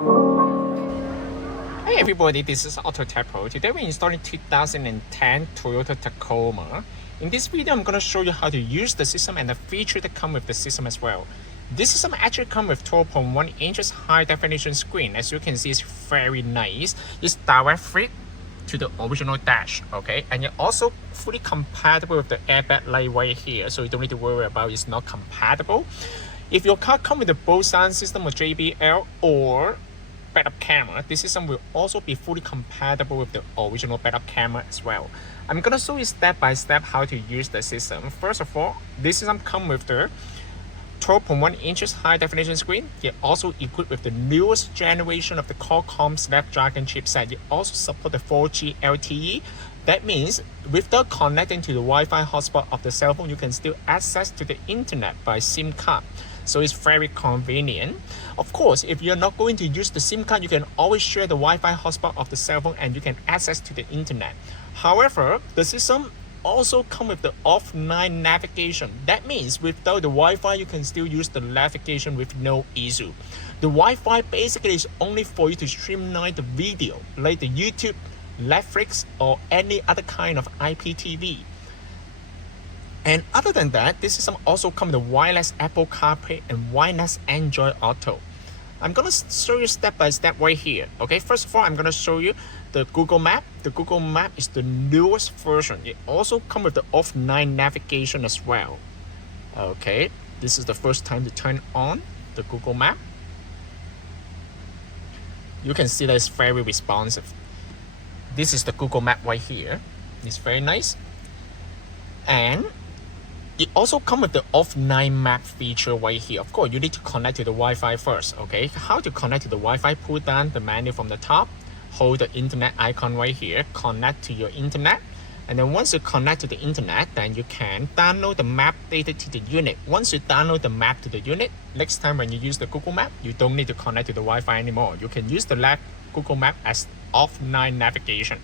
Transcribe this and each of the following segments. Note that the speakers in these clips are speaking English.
Hey everybody, this is AutoTecPro. Today we're installing 2010 Toyota Tacoma. In this video, I'm going to show you how to use the system and the feature that come with the system as well. This system actually comes with 12.1 inches high definition screen. As you can see, it's very nice. It's direct fit to the original dash, okay? And it's also fully compatible with the airbag light right here, so you don't need to worry about it's not compatible. If your car comes with a both sound system or JBL or backup camera, this system will also be fully compatible with the original backup camera as well. I'm gonna show you step by step how to use the system. First of all, this system comes with the 12.1 inches high definition screen. It also equipped with the newest generation of the Qualcomm Snapdragon chipset. It also supports the 4G LTE. That means without connecting to the Wi-Fi hotspot of the cell phone, you can still access to the internet by SIM card. So it's very convenient. Of course, if you're not going to use the SIM card, you can always share the Wi-Fi hotspot of the cell phone and you can access to the internet. However, the system also comes with the offline navigation. That means without the Wi-Fi, you can still use the navigation with no issue. The Wi-Fi basically is only for you to streamline the video, like the YouTube, Netflix, or any other kind of IPTV. And other than that, this system also comes with wireless Apple CarPlay and wireless Android Auto. I'm gonna show you step by step right here. Okay, first of all, I'm gonna show you the Google Map. The Google Map is the newest version. It also comes with the offline navigation as well. Okay, this is the first time to turn on the Google Map. You can see that it's very responsive. This is the Google Map right here. It's very nice. And it also comes with the offline map feature right here. Of course, you need to connect to the Wi-Fi first, okay? How to connect to the Wi-Fi? Pull down the menu from the top, hold the internet icon right here, connect to your internet. And then once you connect to the internet, then you can download the map data to the unit. Once you download the map to the unit, next time when you use the Google Map, you don't need to connect to the Wi-Fi anymore. You can use the Google Map as offline navigation.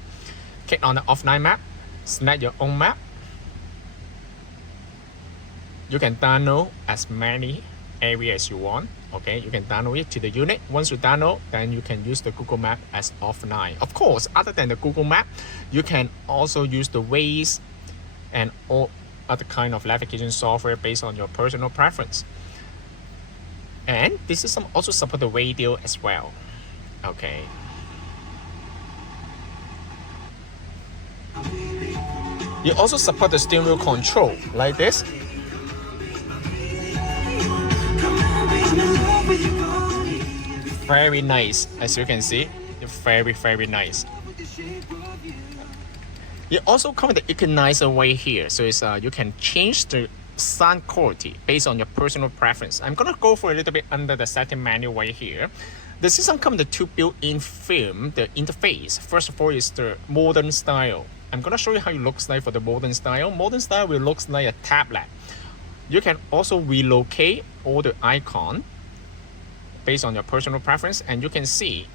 Click on the offline map, select your own map. You can download as many areas as you want. Okay, you can download it to the unit. Once you download, then you can use the Google Map as offline. Of course, other than the Google Map, you can also use the Waze and all other kind of navigation software based on your personal preference. And this system also supports the radio as well. Okay. You also support the steering wheel control like this. Very nice, as you can see, very nice. It also comes with the equalizer right here, so it's you can change the sound quality based on your personal preference. I'm gonna go for a little bit under the setting menu right here. The system comes with two built-in film, the interface. First of all is the modern style. I'm gonna show you how it looks like for the modern style. Modern style will look like a tablet. You can also relocate all the icon based on your personal preference, and you can see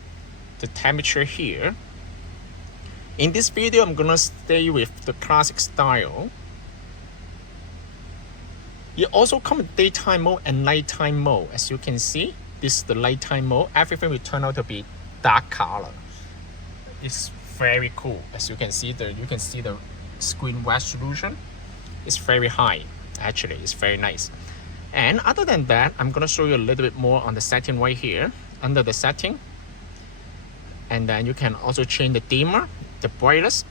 the temperature here. In this video, I'm gonna stay with the classic style. It also comes with daytime mode and nighttime mode. As you can see, this is the nighttime mode. Everything will turn out to be dark color. It's very cool. As you can see, the screen resolution is very high. Actually, it's very nice. And other than that, I'm gonna show you a little bit more on the setting right here under the setting. And then you can also change the dimmer, the brightness.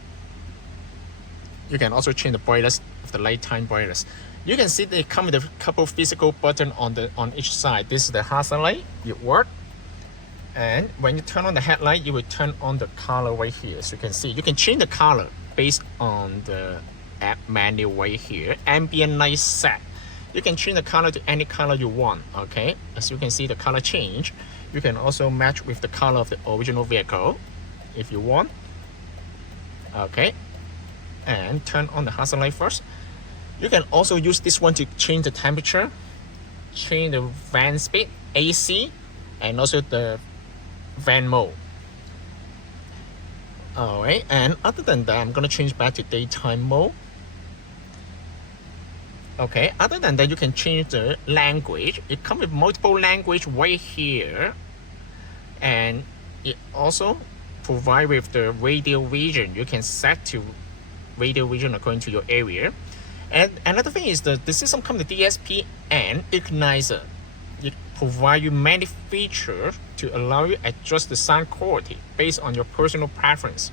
You can also change the brightness of the nighttime brightness. You can see they come with a couple physical buttons on each side. This is the hazard light, it works. And when you turn on the headlight, you will turn on the color right here. As you can see, you can change the color based on the app menu right here. Ambient light set. You can change the color to any color you want, okay? As you can see, the color change. You can also match with the color of the original vehicle if you want. Okay, and turn on the hazard light first. You can also use this one to change the temperature, change the fan speed, AC, and also the fan mode. Alright, and other than that, I'm gonna change back to daytime mode. Okay, other than that, you can change the language. It comes with multiple language right here. And it also provide with the radio region. You can set to radio region according to your area. And another thing is the system comes with DSP and equalizer. It provides you many features to allow you adjust the sound quality based on your personal preference.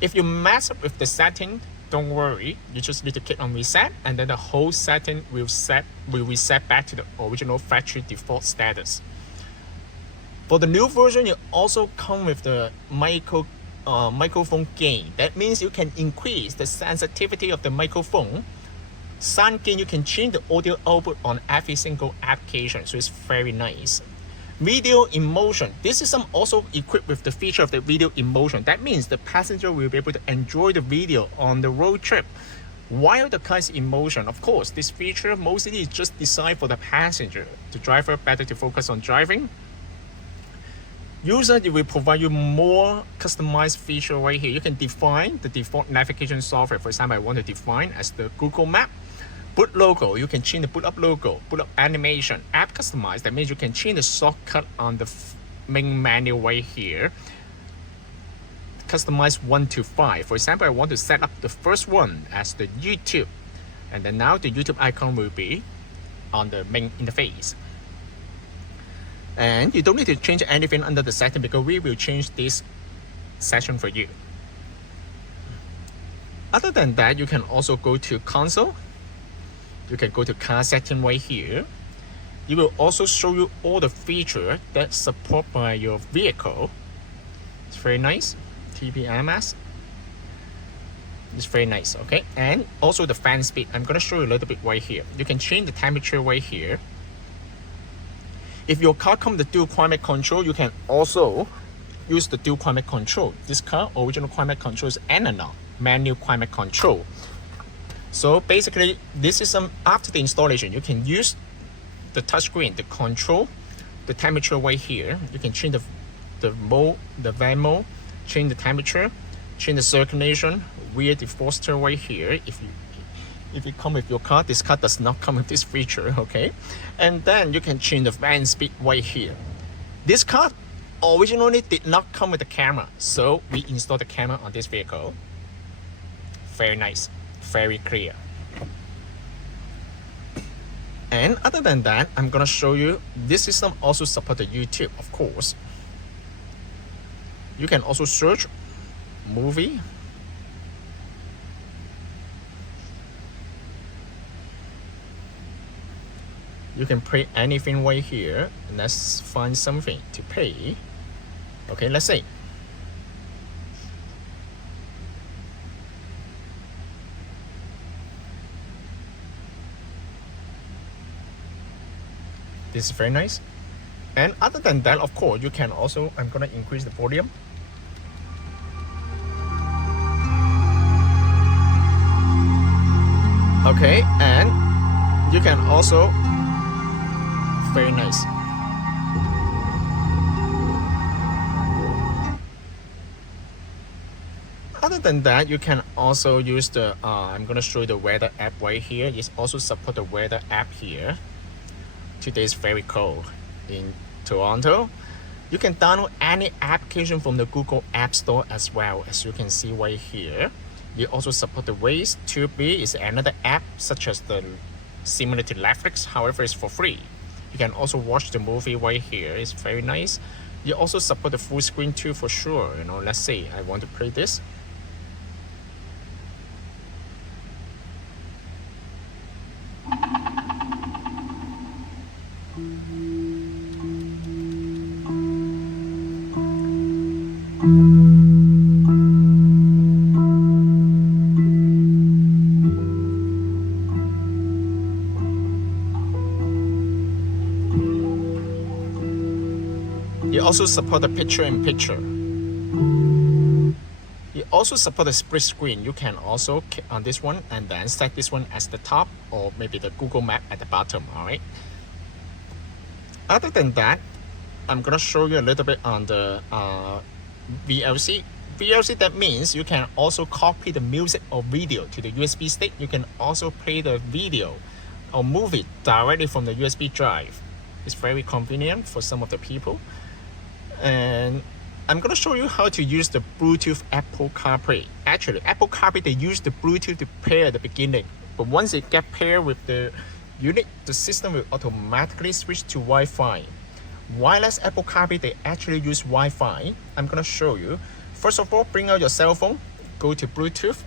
If you mess up with the setting, don't worry. You just need to click on reset, and then the whole setting will reset back to the original factory default status. For the new version, you also come with the microphone gain. That means you can increase the sensitivity of the microphone. Sound gain, you can change the audio output on every single application, so it's very nice. Video in motion. This system also equipped with the feature of the video in motion. That means the passenger will be able to enjoy the video on the road trip while the car is in motion. Of course, this feature mostly is just designed for the passenger. The driver better to focus on driving. User, it will provide you more customized feature right here. You can define the default navigation software. For example, I want to define as the Google Map. Boot logo, you can change the boot up logo. Boot up animation. App customize, that means you can change the shortcut on the main menu right here. Customize 1 to 5. For example, I want to set up the first one as the YouTube. And then now the YouTube icon will be on the main interface. And you don't need to change anything under the setting because we will change this section for you. Other than that, you can also go to console. You can go to car setting right here. It will also show you all the features that support by your vehicle. It's very nice. TPMS. It's very nice, okay? And also the fan speed. I'm gonna show you a little bit right here. You can change the temperature right here. If your car comes with dual climate control, you can also use the dual climate control. This car, original climate control is analog, manual climate control. So basically, this system, after the installation, you can use the touchscreen to control the temperature right here. You can change the van mode, change the temperature, change the circulation, rear defroster right here. If you come with your car, this car does not come with this feature, okay? And then you can change the fan speed right here. This car originally did not come with the camera, so we installed the camera on this vehicle. Very nice, very clear. And other than that, I'm gonna show you, this system also supports YouTube, of course. You can also search movie. You can pay anything right here. Let's find something to pay. Okay, let's say. This is very nice. And other than that, of course, you can also, I'm gonna increase the volume. Okay, and you can also, very nice. Other than that, you can also use the, I'm gonna show you the weather app right here. It also support the weather app here. Today is very cold in Toronto. You can download any application from the Google App Store as well, as you can see right here. You also support the Waze. 2B is another app such as the similar to Netflix, however it's for free. You can also watch the movie right here. It's very nice. You also support the full screen too for sure. You know, let's say I want to play this. You also support the picture-in-picture. You also support the split screen. You can also click on this one and then set this one as the top, or maybe the Google Map at the bottom, all right? Other than that, I'm gonna show you a little bit on the VLC. VLC, that means you can also copy the music or video to the USB stick. You can also play the video or movie directly from the USB drive. It's very convenient for some of the people. And I'm gonna show you how to use the Bluetooth Apple CarPlay. Actually, Apple CarPlay, they use the Bluetooth to pair at the beginning, but once it get paired with the unit, the system will automatically switch to Wi-Fi. Wireless Apple CarPlay, they actually use Wi-Fi. I'm gonna show you. First of all, bring out your cell phone, go to Bluetooth,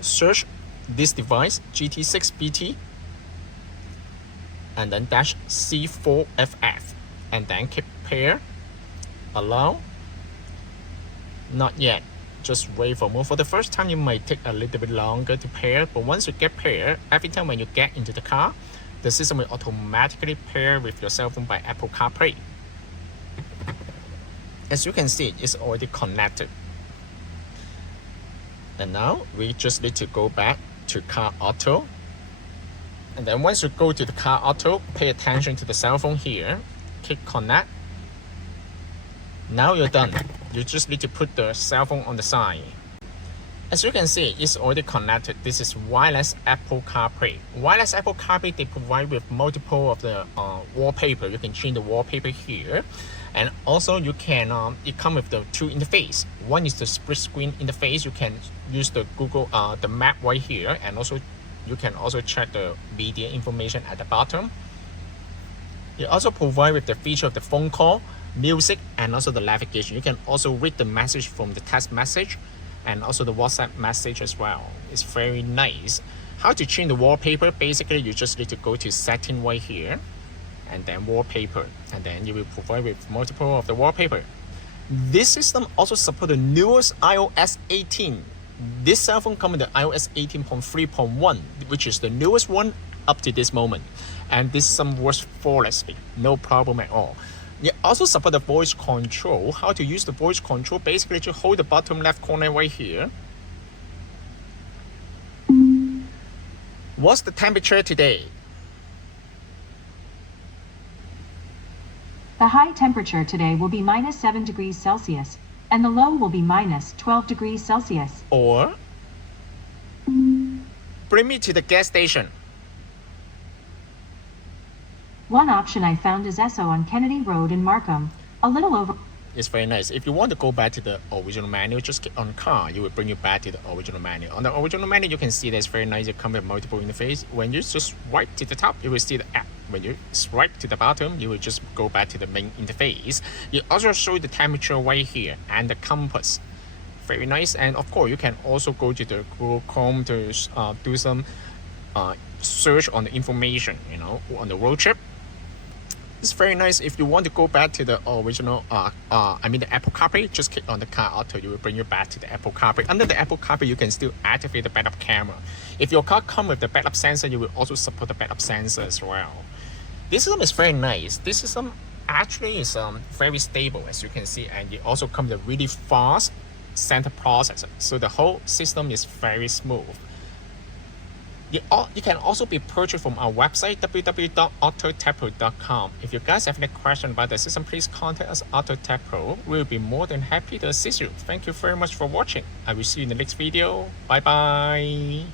search this device, GT6BT, and then dash C4FF, and then keep pair, allow, not yet, just wait for more. For the first time, you might take a little bit longer to pair, but once you get paired, every time when you get into the car, the system will automatically pair with your cell phone by Apple CarPlay. As you can see, it's already connected. And now we just need to go back to Car Auto. And then once you go to the Car Auto, pay attention to the cell phone here, click connect. Now you're done. You just need to put the cell phone on the side. As you can see, it's already connected. This is wireless Apple CarPlay. Wireless Apple CarPlay, they provide with multiple of the wallpaper. You can change the wallpaper here. And also you can, it comes with the two interface. One is the split screen interface. You can use the Google, the map right here. And also you can also check the media information at the bottom. It also provides with the feature of the phone call, music, and also the navigation. You can also read the message from the text message and also the WhatsApp message as well. It's very nice. How to change the wallpaper? Basically, you just need to go to setting right here and then wallpaper, and then you will provide with multiple of the wallpaper. This system also supports the newest iOS 18. This cell phone comes with the iOS 18.3.1, which is the newest one up to this moment. And this system works flawlessly, no problem at all. It also supports the voice control. How to use the voice control? Basically, to hold the bottom left corner right here. What's the temperature today? The high temperature today will be -7 degrees Celsius, and the low will be -12 degrees Celsius. Or, bring me to the gas station. One option I found is Esso on Kennedy Road in Markham, a little over. It's very nice. If you want to go back to the original menu, just click on car. It will bring you back to the original menu. On the original menu, you can see that's very nice. It comes with multiple interface. When you just swipe to the top, you will see the app. When you swipe to the bottom, you will just go back to the main interface. It also shows the temperature right here and the compass. Very nice. And of course, you can also go to the Google Chrome to do some search on the information, you know, on the road trip. It's very nice. If you want to go back to the original, the Apple CarPlay, just click on the Car Auto. You will bring you back to the Apple CarPlay. Under the Apple CarPlay, you can still activate the backup camera. If your car comes with the backup sensor, you will also support the backup sensor as well. This system is very nice. This system actually is very stable, as you can see, and it also comes with a really fast center processor. So the whole system is very smooth. It can also be purchased from our website, www.AutoTecPro.com. If you guys have any question about the system, please contact us, AutoTecPro. We'll be more than happy to assist you. Thank you very much for watching. I will see you in the next video. Bye bye.